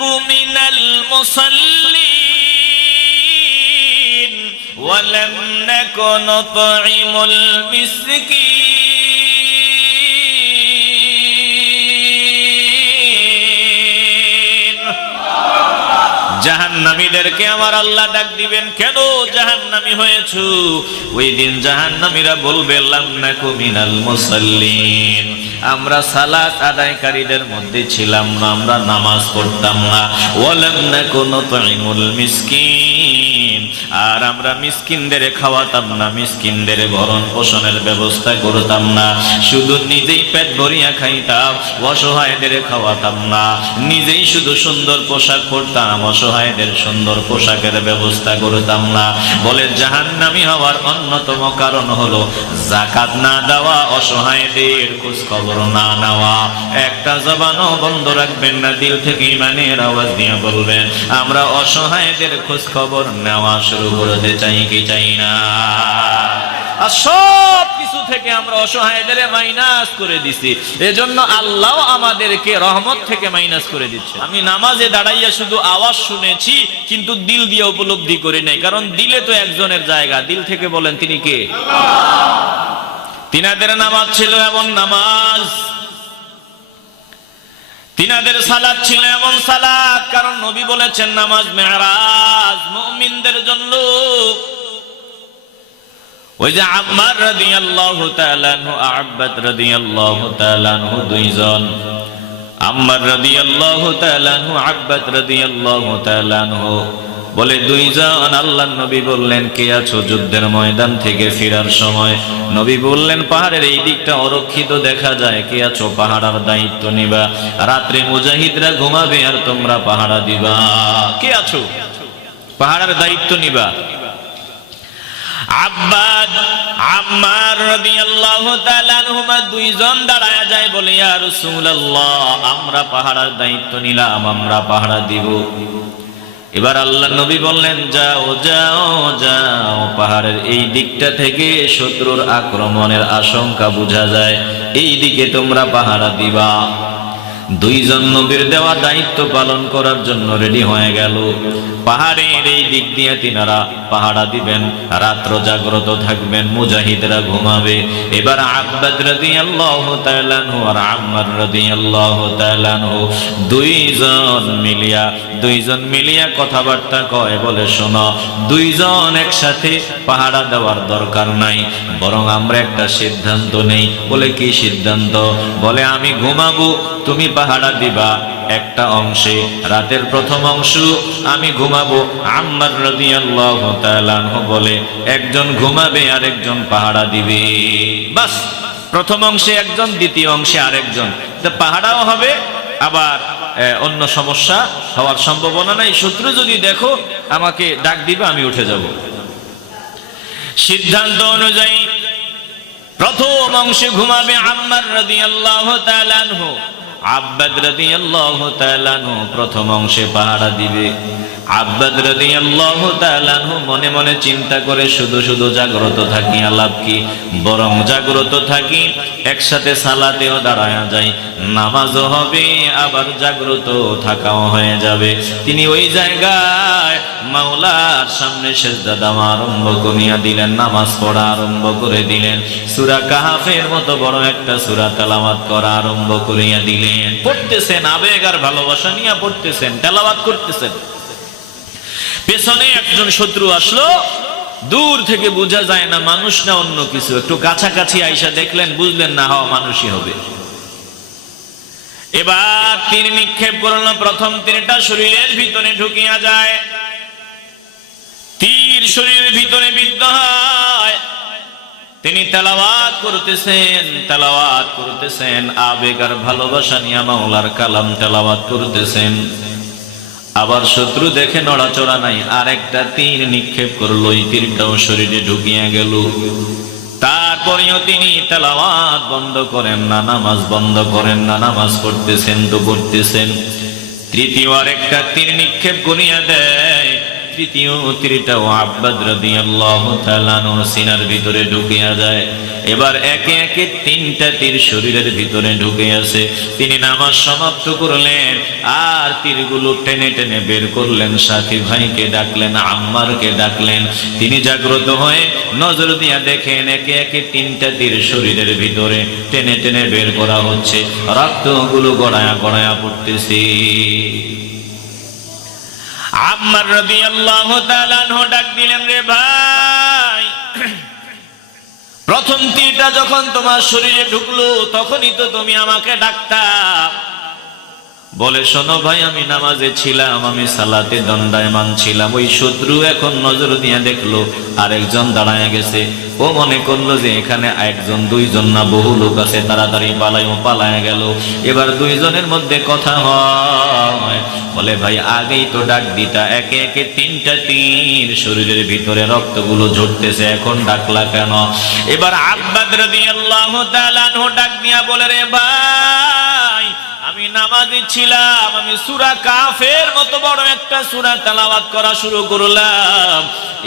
نك من المصلين ولم نك نطعم المسكين জাহান্নামীদেরকে আমার আল্লাহ ডাক দিবেন কেন জাহান্নামী হয়েছো ওই দিন জাহান্নামীরা বলবে লামনাকু মিনাল মুসাল্লিন আমরা সালাত আদায়কারীদের মধ্যে ছিলাম না আমরা নামাজ পড়তাম না। ওয়ালাম নাকু নুতঈমুল মিসকিন। আর আমরা মিসকিনদের খাওয়াতাম না, মিসকিনদের ভরণ পোষণের ব্যবস্থা করতাম না। শুধু নিজেই পেট ভরিয়া খাইতাম, অসহায়দের খাওয়াতাম না। নিজেই শুধু সুন্দর পোশাক পরতাম, অসহায়দের সুন্দর পোশাকের ব্যবস্থা করতাম না। বলে জাহান্নামী হওয়ার অন্যতম কারণ হলো জাকাত না দেওয়া, অসহায়দের খোঁজ খবর না নেওয়া। একটা জবানও বন্ধ রাখবেন না, দিল থেকে ইমানের আওয়াজ দিয়ে বলবেন, আমরা অসহায়দের খোঁজ খবর নেওয়া শুরু করতে চাই কি চাই না। আর সব কিছু থেকে আমরা অসহায়দের মাইনাস করে দিছি। এজন্য আল্লাহ আমাদেরকে রহমত থেকে মাইনাস করে দিচ্ছে। আমি নামাজে দাঁড়াইয়া শুধু আওয়াজ শুনেছি, কিন্তু দিল দিয়ে উপলব্ধি করি নাই। কারণ দিলে তো একজনের জায়গা। দিল থেকে বলেন তিনি কে? তিনাদের নামাজ ছিল এমন নামাজ। তিনাদের সালাদ ছিল এমন সালাদ, কারণ নবী বলেছেন নামাজ মেহরাজ, মুমিনদের জন্য। ওই যে আম্মার রাদিয়াল্লাহু তাআলা আনহু আব্বাত রাদিয়াল্লাহু তাআলা আনহু দুইজন। আম্মার রাদিয়াল্লাহু তাআলা আনহু আব্বাত রাদিয়াল্লাহু বলে, দুইজন আল্লাহ নবী বললেন, কে আছো যুদ্ধের ময়দান থেকে ফেরার সময়? নবী বললেন, পাহাড়ের এই দিকটা অরক্ষিত দেখা যায়। কে আছো পাহাড়ার দায়িত্ব নিবা? রাত্রে মুজাহিদরা ঘুমাবে আর তোমরা পাহাড়া দিবা। কে আছো? পাহাড়ার দায়িত্ব নিবা। দুইজন দাঁড়ায়া যায় বলে, ইয়া আমরা পাহাড়ার দায়িত্ব নিলাম, আমরা পাহাড়া দিব। এবার আল্লাহ নবী বললেন, যাও যাও যাও, পাহাড়ের এই দিকটা থেকে শত্রুর আক্রমণের আশঙ্কা বোঝা যায়। এই দিকে তোমরা পাহারা দিবা। দুইজন নবীর দেওয়া দায়িত্ব পালন করার জন্য রেডি হয়ে গেল। পাহাড়ের এই দিক দিয়ে তিনারা পাহাড়া দিবেন, রাত্র জাগ্রত থাকবেন, মুজাহিদরা ঘুমাবে। এবার আব্বাদ রাদিয়াল্লাহু তাআলা আনহু আর আম্মার রাদিয়াল্লাহু তাআলা আনহু দুইজন মিলিয়া দুইজন মিলিয়া কথাবার্তা কয়, বলে শোনো, দুইজন একসাথে পাহাড়া দেওয়ার দরকার নাই, বরং আমরা একটা সিদ্ধান্ত নেই। বলে কি সিদ্ধান্ত? বলে, আমি ঘুমাবো, তুমি পাহাড়া দিবা একটা অংশে, রাতের প্রথম অংশ আমি ঘুমাবো। আম্মার তাআলা আনহু বলে, একজন ঘুমাবে আর একজন পাহাড়া দিবে। বাস, প্রথম অংশে একজন, দ্বিতীয় অংশে আরেকজন। পাহাড়াও হবে, আবার অন্য সমস্যা হওয়ার সম্ভাবনা নাই। শত্রু যদি দেখো, আমাকে ডাক দিবে, আমি উঠে যাব। সিদ্ধান্ত অনুযায়ী, প্রথম অংশে ঘুমাবে আম্মার রাদিয়াল্লাহু তাআলা আনহু। একসাথে সালাতেও নামাজও হবে, আবার জাগ্রত থাকাও হয়ে যাবে। তিনি ওই জায়গায় মাওলার সামনে সেজদা দেওয়া আরম্ভ করিয়া দিলেন, নামাজ পড়া আরম্ভ করে দিলেন। সূরা কাহাফের মতো বড় একটা সূরা তেলাওয়াত করা আরম্ভ করিয়া দিলেন। পড়তেছেন আবেগ আর ভালোবাসা নিয়ে পড়তেছেন, তেলাওয়াত করতেছেন। পেছনে একজন শত্রু আসলো, দূর থেকে বোঝা যায় না মানুষ না অন্য কিছু। একটু কাছাকাছি আইসা দেখলেন, বুঝলেন না হওয়া মানুষই হবে। এবার তীর নিক্ষেপ করল প্রথম তীরটা শরীরের ভিতরে ঢুকিয়া যায়। তীর শরীরের ভিতরে বিদ্ধ হয়। তিনি তেলাওয়াত করতেছেন তেলাওয়াত করতেছেন আবেগ আর ভালোবাসা নিয়ে মাওলার কালাম তেলাওয়াত করতেছেন। আবার শত্রু দেখে নড়াচড়া নাই আর একটা তীর নিক্ষেপ করল, এই তীরটাও শরীরে ঢুকিয়া গেল। তারপরেও তিনি তেলাওয়াত বন্ধ করেন না, নামাজ বন্ধ করেন না, নামাজ পড়তেছেন তো পড়তেছেন তৃতীয় আর একটা তীর নিক্ষেপ করিয়া দেয় তৃতীয় তীরটাও আব্বাদ রাদিয়াল্লাহু তাআলা আনহুর সিনার সাথী ভাইকে ডাকলেন ডাকলেন। তিনি জাগ্রত হয়ে নজর দিয়া দেখেন একে একে তিনটা তীর শরীরের ভিতরে টেনে টেনে বের করা হচ্ছে। রক্তগুলো গড়ায়া গড়ায়া পড়তেছে। আম্মার রবি আল্লাহ ডাক দিলেন রে ভাই। প্রথম তীরটা যখন তোমার শরীরে ঢুকলো, তখনই তো তুমি আমাকে ডাকতা। বলে, শোনো ভাই, আমি নামাজে ছিলাম, আমি সালাতে দণ্ডায়মান ছিলাম ওই শত্রু এখন নজর দিয়ে দেখল, আরেকজন দাঁড়ায় গেছে। ও মনে করল যে এখানে একজন দুইজন না, বহু লোক আছে, তাড়াতাড়ি পালাই ও পালায় গেল। এবার দুইজনের মধ্যে কথা হয়। বলে, ভাই, আগেই তো ডাক দিতা, একে একে তিনটা তীর শরীরের ভিতরে রক্তগুলো ঝরতেছে, এখন ডাকলা কেন? এবার আব্বাদ তাআলা আনহু ডাক দিয়া বলে, রে ভাই আমি নামাজি ছিলাম, আমি সুরা কাফের মতো বড় একটা সুরা তেলাওয়াত করা শুরু করলাম।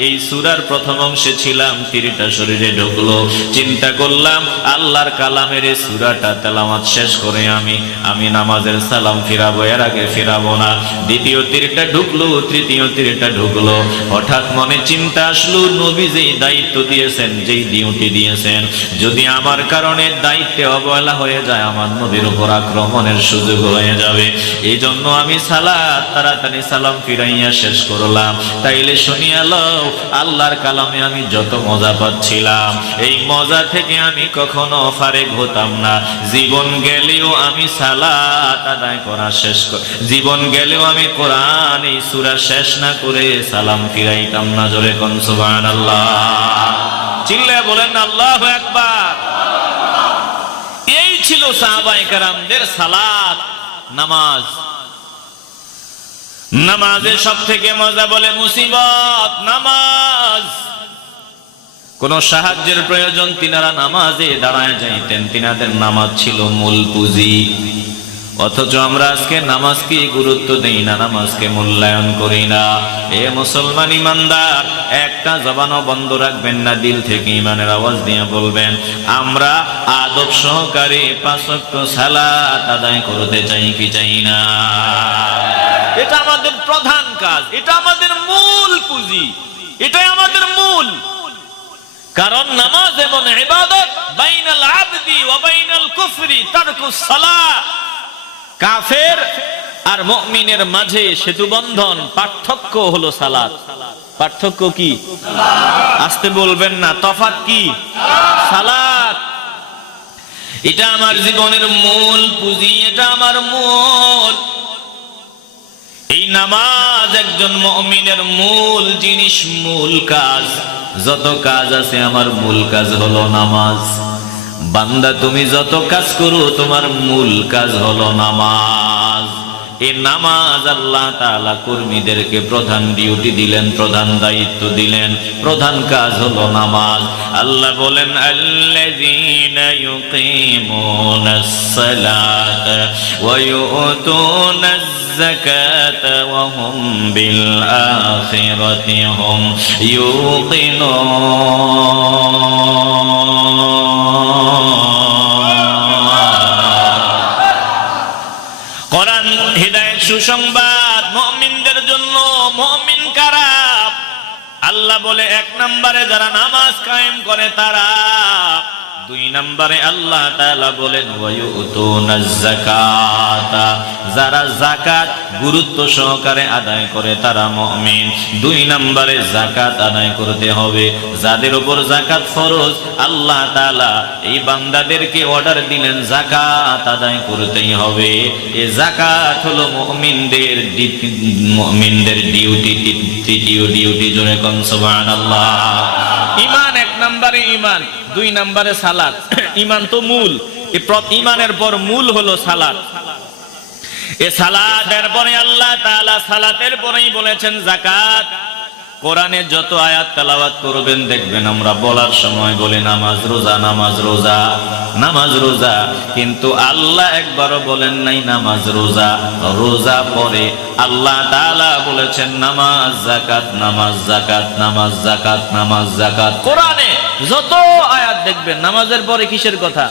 এই সুরার প্রথম অংশে ছিলাম, তিরিটা শরীরে ঢুকলো। চিন্তা করলাম, আল্লাহর কালামের এই সুরাটা তেলাওয়াত শেষ করে আমি আমি নামাজের সালাম ফিরাবো, এর আগে ফিরাবো না। দ্বিতীয় তীরটা ঢুকলো, তৃতীয় তীরটা ঢুকলো। হঠাৎ মনে চিন্তা আসলো, নবী যেই দায়িত্ব দিয়েছেন, যেই ডিউটি দিয়েছেন, যদি আমার কারণে দায়িত্বে অবহেলা হয়ে যায়, আমার নবীর উপর আক্রমণের সুযোগ হয়ে যাবে। এই জন্য আমি সালাত, তাড়াতাড়ি সালাম ফিরাইয়া শেষ করলাম। তাইলে শুনিয়া লও, আল্লাহর কালামে আমি যত মজা পাচ্ছিলাম। এই মজা থেকে আমি কখনো ফারেক হতাম না। জীবন গেলেও আমি সালাত আদায় করা শেষ জীবন গেলেও আমি কোরআন এই সূরা শেষ না করে সালাম ফিরাইতাম না। জোরে কোন সুবহানাল্লাহ। চিল্লে বলেন, আল্লাহ আকবার। এই ছিল সালাত, নামাজ। নামাজে সব থেকে মজা বলে মুসিবত, নামাজ। কোন সাহায্যের প্রয়োজন, তিনারা নামাজে দাঁড়ায় যাইতেন। তিনাদের নামাজ ছিল মূল পুঁজি। অথচ আমরা আজকে নামাজকে গুরুত্ব দেই না? নামাজকে মূল্যায়ন করি না। এ মুসলমান ইমানদার, একটা জবানও বন্ধ রাখবেন না, দিল থেকে ইমানের আওয়াজ দিয়ে বলবেন, আমরা আদব সহকারে পাঁচক্য সালাত আদায় করতে চাই কি চাই না? এটা আমাদের প্রধান কাজ, এটা আমাদের মূল পুঁজি, এটাই আমাদের মূল। কারণ নামাজ এমন ইবাদত, বাইনাল আবদি ওয়া বাইনাল কুফরি তারকুস সালাহ কাফের আর মুমিনের মাঝে সেতু বন্ধন, পার্থক্য হলো সালাত পার্থক্য কি? আসতে বলবেন না, তফাৎ কি? সালাত এটা আমার জীবনের মূল পুঁজি, এটা আমার মূল। এই নামাজ একজন মুমিনের মূল জিনিস, মূল কাজ। যত কাজ আছে, আমার মূল কাজ হলো নামাজ। বান্দা তুমি যত কাজ করো তোমার মূল কাজ হলো নামাজ। এ নামাজ আল্লাহ তাআলা কর্মীদেরকে প্রধান ডিউটি দিলেন, প্রধান দায়িত্ব দিলেন, প্রধান কাজ হলো নামাজ। আল্লাহ বলেন, আল্লাযীনা ইউকিমুনাস সালাত ওয়া ইউতুনাজ যাকাত ওয়া সুসংবাদ মমিনদের জন্য। মমিন কারা? আল্লাহ বলে এক নম্বরে যারা নামাজ কায়েম করে তারা দুই নম্বরে আল্লাহ তাআলা বলেন যারা যাকাত গুরুত্ব সহকারে আদায় করে তারা মুমিন। দুই নম্বরে যাকাত আদায় করতে হবে। যাদের উপর যাকাত ফরজ, আল্লাহ তাআলা এই বান্দাদেরকে অর্ডার দিলেন যাকাত আদায় করতেই হবে। এই যাকাত হলো মুমিনদের মুমিনদের ডিউটি ডিউটি জোরে কোন, সুবহানাল্লাহ। ইমান নম্বরে ইমান দুই নাম্বারে সালাদ ইমান তো মূল ইমানের পর মূল হলো সালাদ এ সালাতের পরে আল্লাহ তাআলা সালাতের পরেই বলেছেন, যাকাত। কোরআনে যত আয়াত তেলাওয়াত করবেন, দেখবেন আমরা বলার সময় বলি, নামাজ রোজা নামাজ রোজা নামাজ রোজা। কিন্তু আল্লাহ একবারও বলেন নাই, নামাজ রোজা। রোজা পরে আল্লাহ বলেছেন, নামাজ জাকাত নামাজ জাকাত নামাজ, যাকাত নামাজ, যাকাত। কোরআনে যত আয়াত দেখবেন, নামাজের পরে কিসের কথা?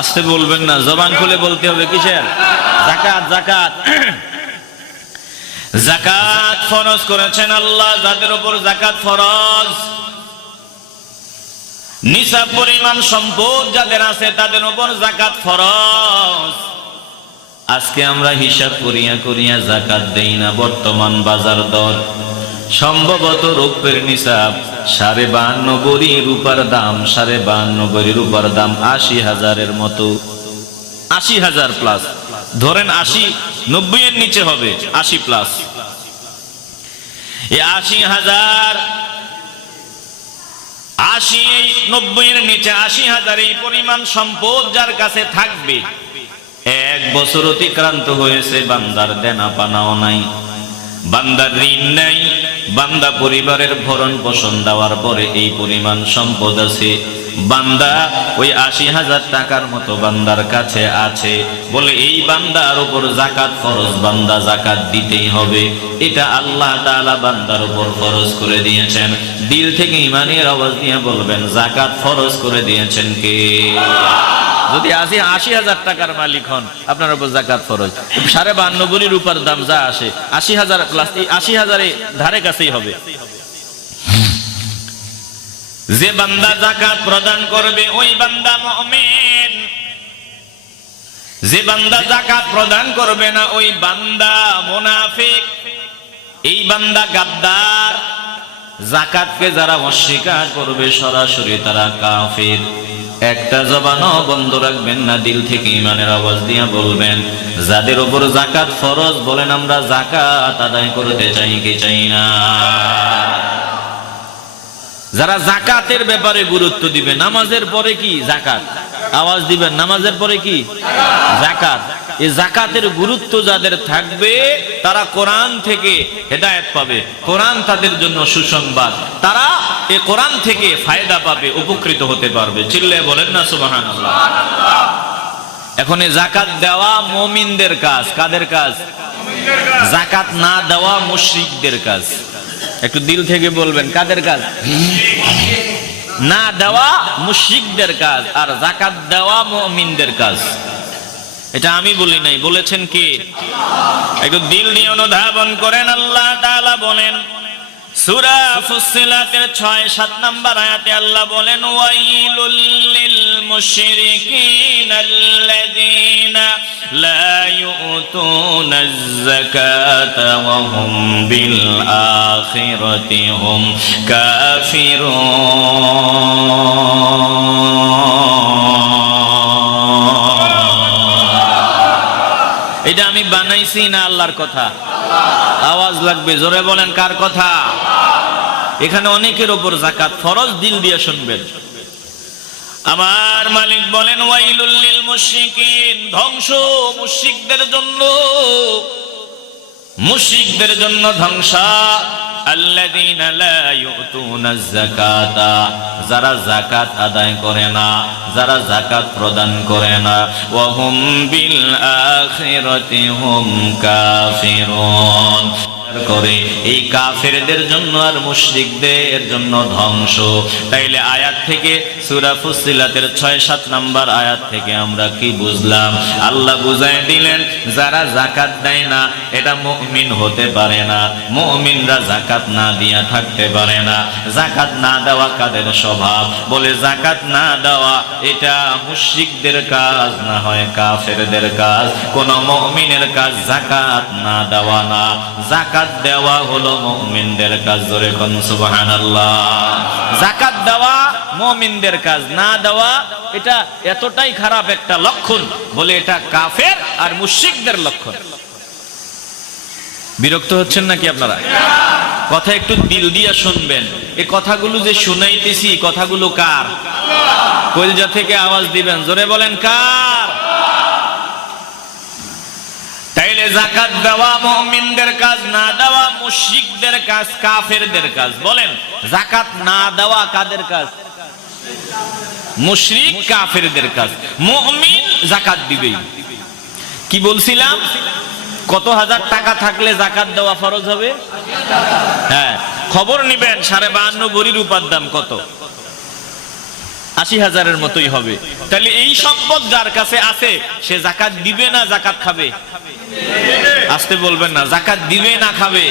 আসতে বলবেন না, জবান খুলে বলতে হবে কিসের? জাকাত জাকাত জাকাত ফরজ করেছেন আল্লাহ, যাদের উপর জাকাত ফরজ। নিসাব পরিমাণ সম্পদ যাদের আছে, তাদের উপর জাকাত ফরজ। আজকে আমরা হিসাব করিয়া করিয়া জাকাত দেই না, বর্তমান বাজার দর। সম্ভবত রৌপ্যের নিসাব সাড়ে বান্ন বড়ি রূপার দাম, সাড়ে বান্ন বড়ি রূপার দাম আশি হাজারের মতো। আশি হাজার প্লাস ধরেন আশি নব্বই এর নিচে হবে, আশি প্লাস আশি হাজার, আশি নব্বই এর নিচে, আশি হাজার এই পরিমাণ সম্পদ যার কাছে থাকবে, এক বছর অতিক্রান্ত হয়েছে, বান্দার দেনা পানাও নাই। বান্দার ঋণ নাই, বান্দা পরিবারের ভরণ পোষণ দেওয়ার পরে এই পরিমাণ সম্পদ আছে। বান্দা, ওই আশি হাজার টাকার মতো বান্দার কাছে আছে। বলে, এই বান্দার উপর জাকাত ফরজ, বান্দা জাকাত দিতেই হবে। এটা আল্লাহ তাআলা বান্দার উপর ফরজ করে দিয়েছেন। দিল থেকে ইমানের আওয়াজ দিয়ে বলবেন জাকাত ফরজ করে দিয়েছেন কে? যদি আশি আশি হাজার টাকার মালিক হন, আপনার উপর জাকাত ফরজ। সাড়ে বান্ন বড়ি রূপার দাম যা আসে, আশি হাজার প্লাস আশি হাজারে ধারে কাছেই হবে। যে বান্দা জাকাত প্রদান করবে, ওই বান্দা মুমিন। যে বান্দা জাকাত প্রদান করবে না, ওই বান্দা মুনাফিক। এই বান্দা গাদ্দার। জাকাতকে যারা অস্বীকার করবে, সরাসরি তারা কাফির। একটা জবানও বন্ধ রাখবেন না, দিল থেকে ইমানের আওয়াজ দিয়ে বলবেন, যাদের উপর জাকাত ফরজ, বলেন আমরা জাকাত আদায় করতে চাই কি চাই না? যারা জাকাতের ব্যাপারে গুরুত্ব দিবে, নামাজের পরে কি জাকাত? আওয়াজ দিবেন, নামাজের পরে কি? জাকাত। এই জাকাতের গুরুত্ব যাদের থাকবে, তারা কোরআন থেকে হেদায়েত পাবে। কোরআন তাদের জন্য সুসংবাদ। তারা এ কোরআন থেকে ফায়দা পাবে, উপকৃত হতে পারবে। চিল্লে বলেন না সুবাহান এখন এই জাকাত দেওয়া মমিনদের কাজ। কাদের কাজ? জাকাত না দেওয়া মুশরিকদের কাজ। একটু দিল থেকে বলবেন, কাদের কাজ? না দেওয়া মুশিকদের কাজ, আর জাকাত দেওয়া মমিনদের কাজ। এটা আমি বলি নাই, বলেছেন কি? একটু দিল নিয়ে অনুধাবন করেন, আল্লাহ বলেন সূরা ফুসিলাতের 6 7 নম্বর আয়াতে আল্লাহ বলেন, ওয়াইলুল লিল মুশরিকিন আল্লাযীনা লা ইউতুনাজ যাকাতা ওয়া হুম বিল আখিরাতি হুম কাফিরুন. এটা আমি বানাইছি না আল্লাহর কথা। আওয়াজ লাগবে, জোরে বলেন, কার কথা? এখানে অনেকের ওপর জাকাত ফরজ দিল দিয়ে শুনবেন। আমার মালিক বলেন ওয়াইলুল্লিল মুশরিকিন ধ্বংস মুশরিকদের জন্য। মুশরিকদের জন্য ধ্বংস আল্লাযীনা লা ইউতুনাজ যাকাতা। যারা যাকাত আদায় করে না, যারা যাকাত প্রদান করে না। ওয়া হুম বিল আখিরাতি হুম কাফিরুন। করে। এই কাফেরদের জন্য আর মুশরিকদের জন্য ধ্বংস। তাইলে আয়াত থেকে, সূরা ফুসিলাতের 6 7 নাম্বার আয়াত থেকে আমরা কি বুঝলাম? আল্লাহ বুঝায় দিলেন, যারা জাকাত দেয় না, এটা মুমিন হতে পারে না। মুমিনরা জাকাত না দিয়া থাকতে পারে না। জাকাত না দেওয়া কাদের স্বভাব? বলে জাকাত না দেওয়া, এটা মুশরিকদের কাজ না হয়, কাফেরদের কাজ। কোন মুমিনের কাজ জাকাত না দেওয়া না। জাকাত দেওয়া হলো মুমিনদের কাজ ধরে কোন সুবহানাল্লাহ। জাকাত দেওয়া মুমিনদের কাজ, না দেওয়া এটা এতটাই খারাপ একটা লক্ষণ বলে এটা কাফের আর মুশরিকদের লক্ষণ। বিরক্ত হচ্ছেন নাকি আপনারা? কথা একটু দিল দিয়া শুনবেন। এই কথাগুলো যে শুনাইতেছি, কথাগুলো কার? কলজা থেকে আওয়াজ দিবেন, জোরে বলেন কার তাইলে জাকাত দেওয়া মুমিনদের কাজ, না দেওয়া মুশরিকদের কাজ, কাফেরদের কাজ। বলেন জাকাত না দেওয়া কাদের কাজ? মুশরিক কাফেরদের কাজ। মুমিন জাকাত দিবেই। কি বলছিলাম? কত হাজার টাকা থাকলে জাকাত দেওয়া ফরজ হবে? হ্যাঁ খবর নিবেন, সাড়ে বাহান্ন বড়ি রূপার দাম কত? আশি হাজারের মতোই হবে। তাহলে এই সম্পদ যার কাছে আছে, সে জাকাত দিবে না জাকাত খাবে? আসতে বলবেন না, জাকাত দিবে না খাবে?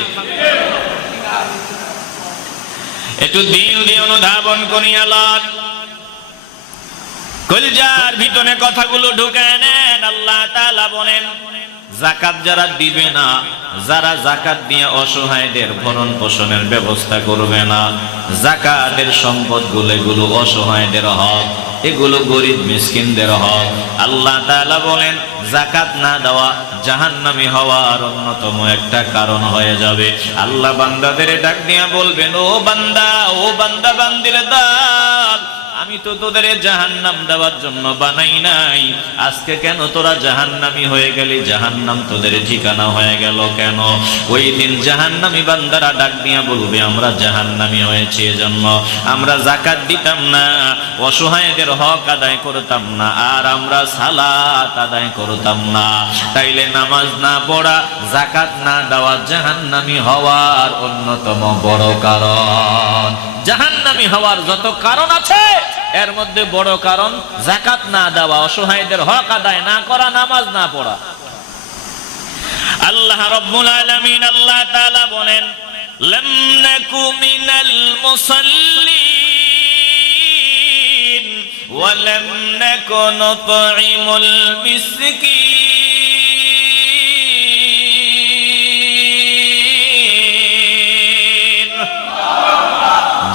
একটু দিল দিয়ে অনুধাবন করিয়া লন কলজার ভিতরে কথাগুলো ঢুকে নেন, আল্লাহ তাআলা বলেন জাকাত যারা দিবে না, যারা জাকাত দিয়ে অসহায়দের ভরণ পোষণের ব্যবস্থা করবে না, জাকাতের সম্পদগুলো অসহায়দের হক, এগুলো গরিব মিসকিনদের হক। আল্লাহ তাআলা বলেন, জাকাত না দেওয়া জাহান্নামী হওয়ার অন্যতম একটা কারণ হয়ে যাবে। আল্লাহ বান্দাদের ডাক দিয়া বলবেন, ও বান্দা ও বান্দা বান্দির দাল আমি তো তোদের জাহান্নাম দেওয়ার জন্য বানাই নাই। আজকে কেন তোরা জাহান্নামি হয়ে গেলি? জাহান্নাম তোদের ঠিকানা হয়ে গেল কেন? ওই দিন জাহান্নামি বান্দারা ডাক দিয়া বলবে, আমরা জাহান্নামি হয়েছি এজন্য। আমরা জাকাত দিতাম না, অসহায়দের হক আদায় করতাম না, আর আমরা সালাত আদায় করতাম না। তাইলে নামাজ না পড়া জাকাত না দেওয়া জাহান্নামি হওয়ার অন্যতম বড় কারণ। জাহান্নামি হওয়ার যত কারণ আছে এর মধ্যে বড় কারণ জাকাত না দেওয়া, অসহায়দের হক আদায় না করা, নামাজ না পড়া। আল্লাহ রব্বুল আলামিন আল্লাহ তাআলা বলেন, লাম নাকু মিনাল মুসাল্লিন, ওয়া লাম নাকু নুতঈমুল মিসকিন।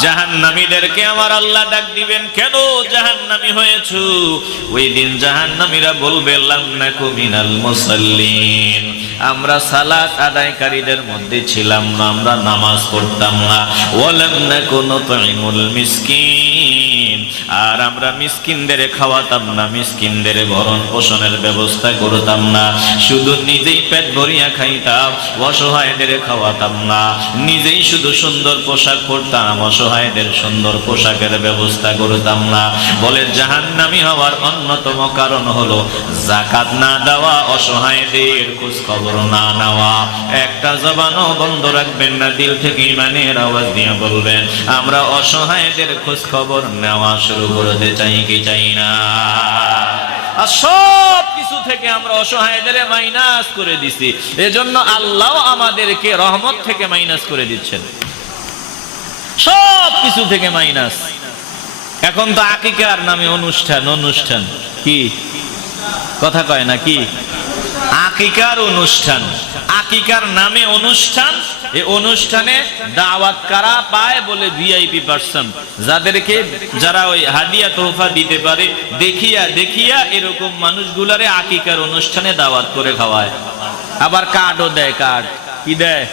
জাহান্নামীদেরকে আমার আল্লাহ ডাক দিবেন, কেন জাহান্নামী হয়েছো? ওই দিন জাহান্নামীরা বলবে মিনাল আমরা সালাত আদায়কারীদের মধ্যে ছিলাম না, আমরা নামাজ পড়তাম না। ওয়ালাম নাকু নুতঈমুল মিসকিন। আর আমরা মিসকিনদের খাওয়াতাম না, মিসকিনদের ভরণ পোষণের ব্যবস্থা করতাম না। শুধু নিজেই পেট ভরিয়া খাইতাম, অসহায়দের খাওয়াতাম না। নিজেই শুধু সুন্দর পোশাক পরতাম, অসহায়দের সুন্দর পোশাকের ব্যবস্থা করতাম না। বলে জাহান্নামি হওয়ার অন্যতম কারণ হলো জাকাত না দেওয়া, অসহায়দের খোঁজ খবর না নেওয়া। একটা জবানও বন্ধ রাখবেন না, দিল থেকে ইমানের আওয়াজ দিয়ে বলবেন, আমরা অসহায়দের খোঁজ খবর নেওয়া শুরু করতে চাই কি চাই না। আর সব কিছু থেকে আমরা অসহায়দের মাইনাস করে দিছি। এজন্য আল্লাহ আমাদেরকে রহমত থেকে মাইনাস করে দিচ্ছেন। সব কিছু থেকে মাইনাস। এখন তো আকিকার নামে অনুষ্ঠান অনুষ্ঠান। কি? কথা কয় না, কি? আকিকার অনুষ্ঠান। আকিকার নামে অনুষ্ঠান। এই অনুষ্ঠানে দাওয়াত কারা পায় বলে ভিআইপি পার্সন যাদেরকে যারা ওই হাদিয়া তোহফা দিতে পারে, দেখিয়া দেখিয়া এরকম মানুষগুলারে আকিকার অনুষ্ঠানে দাওয়াত করে খাওয়ায়। আবার কার্ডও দেয় কার্ড কি দেয়?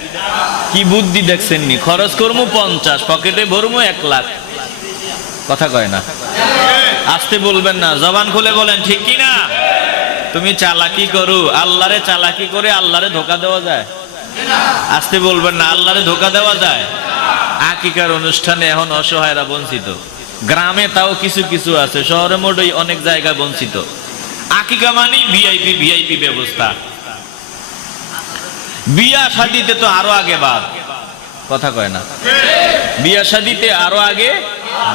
কি বুদ্ধি দেখছেন নি? খরচ করব পঞ্চাশ, পকেটে ভরবো এক লাখ। কথা কয় না। আসতে বলবেন না, জবান খুলে বলেন, ঠিক কি না তুমি চালাকি করু, আল্লাহরে চালাকি করে আল্লাহরে ধোকা দেওয়া যায়। আসতে বলবেন না, আল্লাহরে ধোকা দেওয়া যায়। আকিকার অনুষ্ঠানে এখন অসহায়রা বঞ্চিত। গ্রামে তাও কিছু কিছু আছে, শহরে মোটেই অনেক জায়গা বঞ্চিত। আকিকা মানে ভিআইপি ভিআইপি ব্যবস্থা। বিয়া শাদিতে তো আরও আগে বাদ। কথা কয় না। বিয়া শাদিতে আরও আগে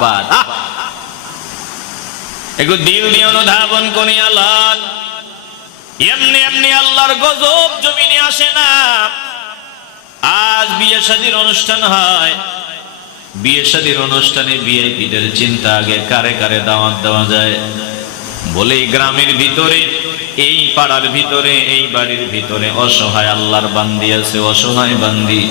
বাদ! একটু দিল দিয়ে অনুধাবন করি আল্লাহ এমনি এমনি আল্লাহর গজব জমিনে আসে না। আজ বিয়ে শাদির অনুষ্ঠান হয়। বিয়ে শাদির অনুষ্ঠানে ভিআইপিদের চিন্তা আগে কারে কারে দাওয়াত দেওয়া যায়। বলে গ্রামের ভিতরে, এই পাড়ার ভিতরে, এই বাড়ির ভিতরে অসহায় আল্লাহর বান্দি আছে, অসহায় বান্দি।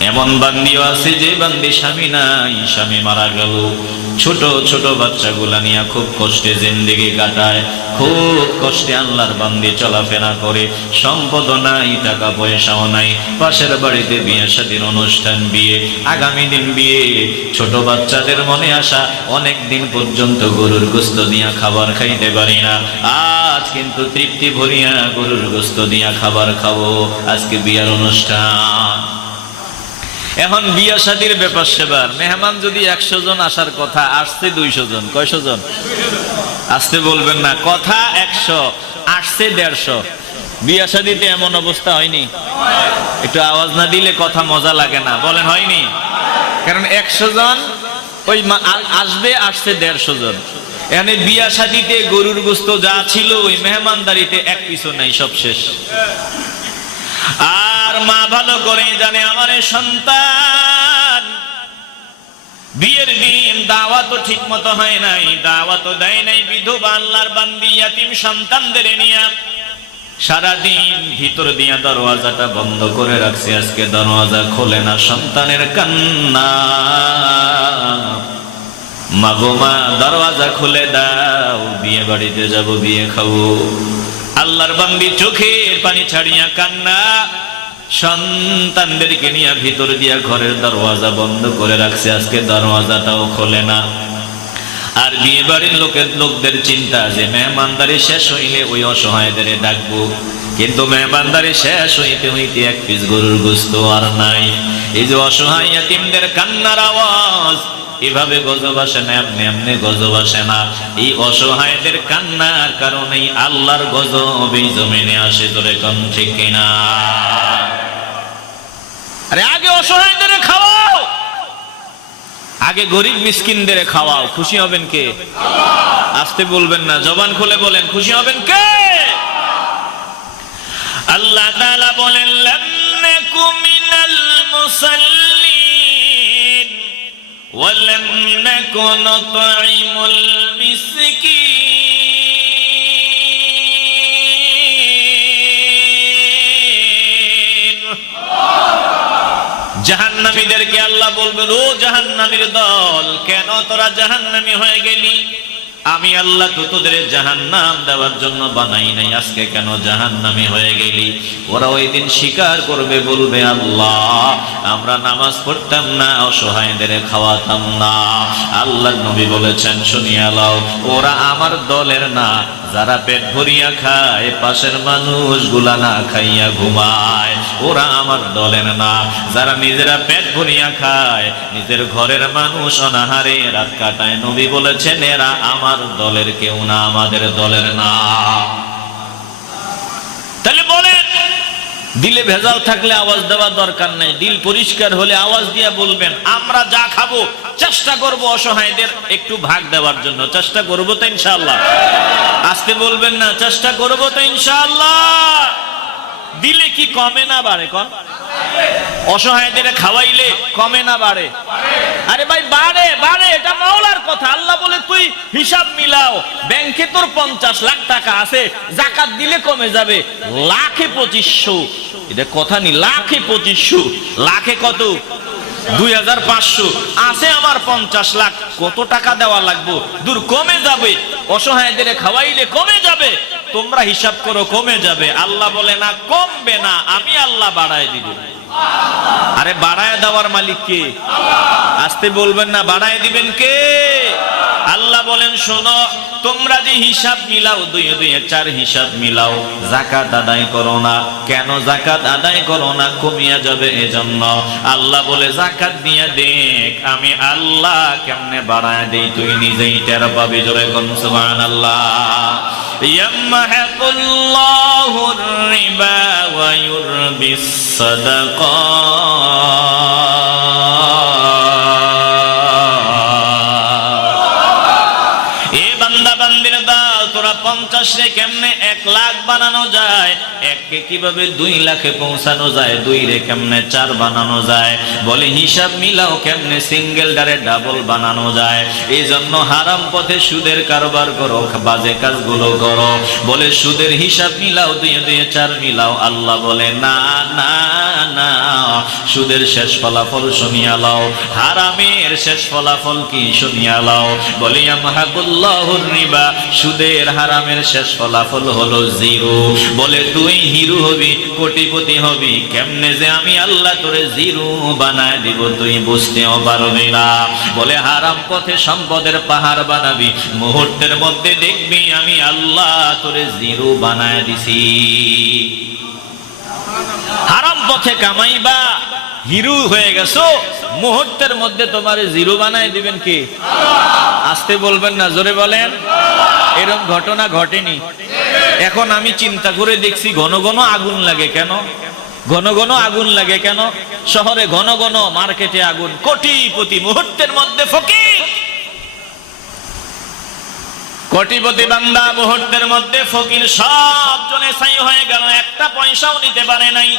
এমন বান্দিও আছে যে বান্দি স্বামী নাই, স্বামী মারা গেল। ছোট ছোট বাচ্চাগুলা নিয়ে খুব কষ্টে জিন্দিগি কাটায়, খুব কষ্টে আল্লাহর বান্দি চলাফেরা করে। সম্পদ নাই, টাকা পয়সাও নাই। পাশের বাড়িতে বিয়ে শাদীর অনুষ্ঠান, বিয়ে, আগামী দিন বিয়ে। ছোট বাচ্চাদের মনে আসা অনেক দিন পর্যন্ত গরুর গোস্ত দিয়া খাবার খাইতে পারি না। আজ কিন্তু তৃপ্তি ভরিয়া গরুর গোস্ত দিয়া খাবার খাব। আজকে বিয়ার অনুষ্ঠান। এখন বিয়া শাদির ব্যাপার সেবার মেহমান যদি একশো জন আসার কথা, আসছে দুইশো জন, কয়শো জন? আসতে বলবেন না, কথা একশো, আসছে দেড়শো। বিয়া শাদিতে এমন অবস্থা হয়নি? একটু আওয়াজ না দিলে কথা মজা লাগে না। বলেন, হয়নি? কারণ একশো জন, ওই আসবে, আসছে দেড়শো জন। এখানে বিয়া শাদিতে গরুর গোস্ত যা ছিল, ওই মেহমানদারিতে এক পিছু নাই, সব শেষ। আর মা ভালো করে জানে আমার সন্তান। বিয়ের দিন দাওয়াত ঠিক মতো হয় নাই, দাওয়াত দেয় নাই বিধবা আল্লাহর বান্দি, ইয়াতিম সন্তানদের নিয়ে। সারাদিন ভিতর দিয়া দরওয়াজাটা বন্ধ করে রাখছে, আজকে দরওয়াজা খোলে না সন্তানের কান্না। মাগো মা, দরওয়াজা খুলে দাও, বিয়ে বাড়িতে যাব, বিয়ে খাব। আল্লাহর বান্দি চোখের পানি ছাড়িয়া কান্না। সন্তানদেরকে নিয়ে ভিতর দিয়া ঘরের দরওয়াজা বন্ধ করে রাখছে। আজকে দরওয়াজাটাও খোলে না। আর বিয়ে বাড়ির লোকের লোকদের চিন্তা যে মেহমানদারি শেষ হইলে ওই অসহায়দের ডাকবো। কিন্তু মেহমানদারি শেষ হইতে হইতে এক পিস গরুর গোস্ত আর নাই। এই যে অসহায় ইয়াতিমদের কান্নার আওয়াজ এভাবে গজব আসে না, এমনি এমনি গজব আসে না। এই অসহায়দের কান্নার কারণেই আল্লাহর গজব এই জমিনে আসে তোরে কোন ঠিক কিনা। আরে আগে অসহায়দের খাওয়াও, আগে গরিব মিসকিনদের খাওয়াও। খুশি হবেন কে? আসতে বলবেন না, জবান খুলে বলেন, খুশি হবেন কে? আল্লাহ তাআলা বলেন, লাম নাকু মিনাল মুসাল্লিন নুতঈমুল মিসকিন জাহান্নামীদেরকে আল্লাহ বলবেন ও জাহান্নামীর দল কেন তোরা জাহান্নামী হয়ে গেলি? আমি আল্লাহ তো তোদের জাহান নাম দেওয়ার জন্য বানাই নাই, আজকে কেন জাহান নামে হয়ে গেলি? ওরা ওই দিন স্বীকার করবে, বলবে, আল্লাহ, আমরা নামাজ পড়তাম না, অসহায়দের খাওয়াতাম না। আল্লাহ নবী বলেছেন, শুনিয়া লাও, ওরা আমার দলের না যারা পেট ভরিয়া খায়, পাশের মানুষগুলা না খাইয়া ঘুমায়। ওরা আমার দলের না। যারা নিজেরা পেট ভরিয়া খায়, নিজের ঘরের মানুষ অনাহারে রাত কাটায়। নবী বলেছেন, এরা আমার দলের কেউ না, আমাদের দলের না। তাহলে বলেন দিলে ভেজাল থাকলে আওয়াজ দেওয়ার দরকার নাই। দিল পরিষ্কার হলে আওয়াজ দিয়ে বলবেন, আমরা যা খাব, চেষ্টা করব অসহায়দের একটু ভাগ দেওয়ার জন্য। চেষ্টা করব তো ইনশাল্লাহ আসতে বলবেন না, চেষ্টা করব তো ইনশাআল্লাহ। দিলে কি কমে না বাড়ে কম? অসহায়দের খাওয়াইলে কমে না বাড়ে। আরে ভাই, বাড়ে বাড়ে, এটা মাওলার কথা। আল্লাহ বলে, তুই হিসাব মিলাও। ব্যাংকে তোর পঞ্চাশ লাখ টাকা আছে, জাকাত দিলে কমে যাবে। লাখে পঁচিশশো। এটা কথা নি, লাখে পঁচিশশো। লাখে কত? দুই হাজার পাঁচশো। আছে আমার পঞ্চাশ লাখ। কত টাকা দেওয়া লাগবো? দূর কমে যাবে। অসহায়দের খাওয়াইলে কমে যাবে। তোমরা হিসাব করো কমে যাবে। আল্লাহ বলে না কমবে না আমি আল্লাহ বাড়ায় দিব। আরে বাড়ায় দেওয়ার মালিক কে? আসতে বলবেন না, বাড়ায় দিবেন কে? আল্লাহ বলেন, শোনো, তোমরা যে হিসাব মিলাও দুই দুই চার হিসাব মিলাও জাকাত আদায় করো না। কেন জাকাত আদায় করো না? কমিয়া যাবে এজন্য। আল্লাহ বলে জাকাত দিয়া দেখ, আমি আল্লাহ কেমনে বাড়ায় দেই, তুই নিজেই টের পাবি জোরে কোন সুবহানাল্লাহ। ইয়ামহাকুল্লাহুর রিবা ويربي الصدقات এ বান্দা বান্দির দাল তোরা পঞ্চাশ রে কেমনে এক লাখ বানানো যায় এককে কীভাবে দুই লাখে পৌঁছানো যায় দুই রে কেমনে চার বানানো যায়? বলে হিসাব মিলাও কেমনে সিঙ্গেল ডারে ডাবল বানানো যায়? এই জন্য হারাম পথে সুদের কারবার করো, বাজে কাজগুলো করো। বলে সুদের হিসাব মিলাও দুই দুই চার মিলাও। আল্লাহ বলে, না না না, সুদের শেষ ফলাফল শুনিয়া লাও। হারামের শেষ ফলাফল কি শুনিয়া লাও? বলে রিবা, সুদের হারামের শেষ ফলাফল হলো জিরো। বলে তুই হিরো হবি, কোটিপতি হবি, কেমনে যে আমি আল্লাহ তোরে জিরো বানায় দিব, তুই বুঝতেও পারবি না। বলে হারাম পথে সম্পদের পাহাড় বানাবি, মুহূর্তের মধ্যে দেখবি আমি আল্লাহ তোরে জিরো বানায় দিছি। হারাম পথে কামাইবা, হিরু হয়ে গেছো, মুহূর্তের মধ্যে তোমার জিরো বানায় দিবেন কি? আসতে বলবেন না, জোরে বলেন। এরকম ঘটনা ঘটেনি। এখন আমি চিন্তা করে দেখছি, ঘন ঘন আগুন লাগে কেন? ঘন ঘন আগুন লাগে কেন? শহরে ঘন ঘন মার্কেটে আগুন, কোটিপতি মুহূর্তের মধ্যে ফকির। কোটিপতি বান্দা মুহূর্তের মধ্যে ফকির সব জনে ছাই হয়ে গেল, একটা পয়সাও নিতে পারে নাই।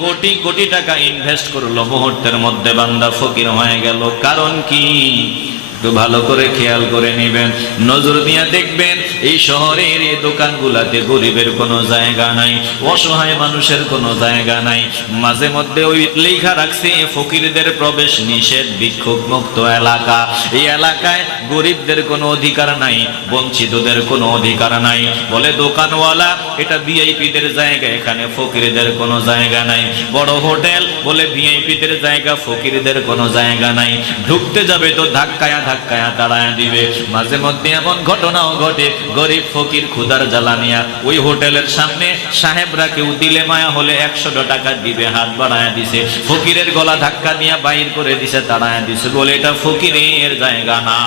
কোটি কোটি টাকা ইনভেস্ট করল মুহূর্তের মধ্যে বান্দা ফকির হয়ে গেল। কারণ কি? একটু ভালো করে খেয়াল করে নেবেন। নজর দিয়ে দেখবেন, এই শহরের এই দোকানগুলাতে গরিবের কোনো জায়গা নাই, অসহায় মানুষের কোনো জায়গা নাই। মাঝে মধ্যে ওই লেখা রাখছে, ফকিরদের প্রবেশ নিষেধ বিক্ষোভ মুক্ত এলাকা। এই এলাকায় গরিবদের কোনো অধিকার নাই, বঞ্চিতদের কোনো অধিকার নাই। বলে দোকানওয়ালা, এটা ভিআইপিদের জায়গা, এখানে ফকিরদের কোনো জায়গা নাই। বড় হোটেল, বলে ভিআইপিদের জায়গা, ফকিরদের কোনো জায়গা নাই। ঢুকতে যাবে তো ধাক্কায়া ধাক্কায়া দাঁড়ায় দিবে। মাঝে মধ্যে এমন ঘটনাও ঘটে, গরিব ফকির ক্ষুদার জ্বালানিয়া ওই হোটেলের সামনে সাহেবরা কেউ দিলে মায়া হলে একশো টাকা দিবে, হাত বাড়ায় দিছে। ফকিরের গলা ধাক্কা দিয়ে বাইর করে দিছে, দাঁড়ায় দিছে। বলে, এটা ফকিরের জায়গা না।